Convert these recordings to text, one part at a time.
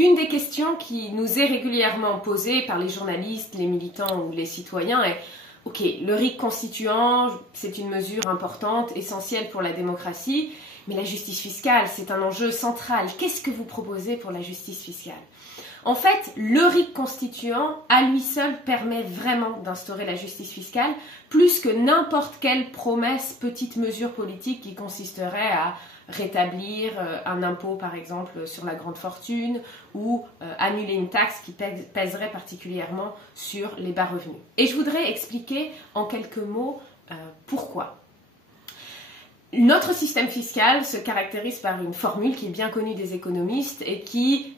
Une des questions qui nous est régulièrement posée par les journalistes, les militants ou les citoyens est « Ok, le RIC constituant, c'est une mesure importante, essentielle pour la démocratie, mais la justice fiscale, c'est un enjeu central. Qu'est-ce que vous proposez pour la justice fiscale ?» En fait, le RIC constituant, à lui seul, permet vraiment d'instaurer la justice fiscale, plus que n'importe quelle promesse, petite mesure politique qui consisterait à rétablir un impôt, par exemple, sur la grande fortune, ou annuler une taxe qui pèserait particulièrement sur les bas revenus. Et je voudrais expliquer en quelques mots pourquoi. Notre système fiscal se caractérise par une formule qui est bien connue des économistes et qui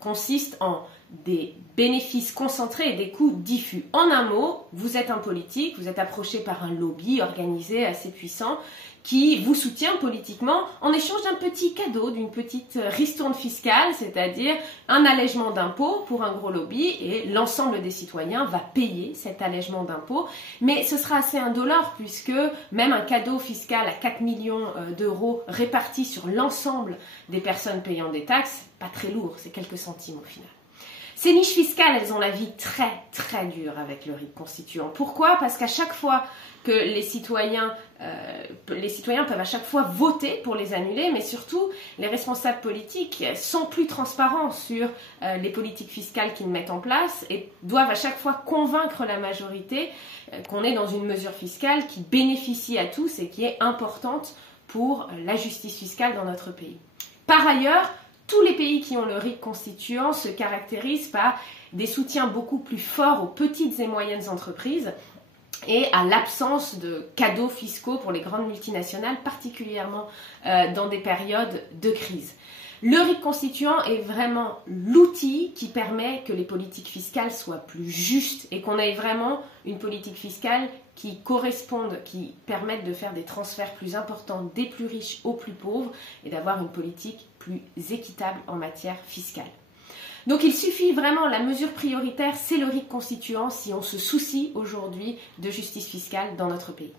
consiste en des bénéfices concentrés et des coûts diffus. En un mot, vous êtes un politique, vous êtes approché par un lobby organisé assez puissant qui vous soutient politiquement en échange d'un petit cadeau, d'une petite ristourne fiscale, c'est-à-dire un allègement d'impôts pour un gros lobby, et l'ensemble des citoyens va payer cet allègement d'impôts. Mais ce sera assez indolore puisque même un cadeau fiscal à 4 millions d'euros réparti sur l'ensemble des personnes payant des taxes, pas très lourd, c'est quelques centimes au final. Ces niches fiscales, elles ont la vie très très dure avec le RIC constituant. Pourquoi ? Parce qu'à chaque fois que les citoyens peuvent à chaque fois voter pour les annuler, mais surtout les responsables politiques sont plus transparents sur les politiques fiscales qu'ils mettent en place et doivent à chaque fois convaincre la majorité qu'on est dans une mesure fiscale qui bénéficie à tous et qui est importante pour la justice fiscale dans notre pays. Par ailleurs, tous les pays qui ont le RIC constituant se caractérisent par des soutiens beaucoup plus forts aux petites et moyennes entreprises et à l'absence de cadeaux fiscaux pour les grandes multinationales, particulièrement dans des périodes de crise. Le RIC constituant est vraiment l'outil qui permet que les politiques fiscales soient plus justes et qu'on ait vraiment une politique fiscale qui corresponde, qui permette de faire des transferts plus importants des plus riches aux plus pauvres et d'avoir une politique plus équitable en matière fiscale. Donc il suffit vraiment, la mesure prioritaire, c'est le RIC constituant si on se soucie aujourd'hui de justice fiscale dans notre pays.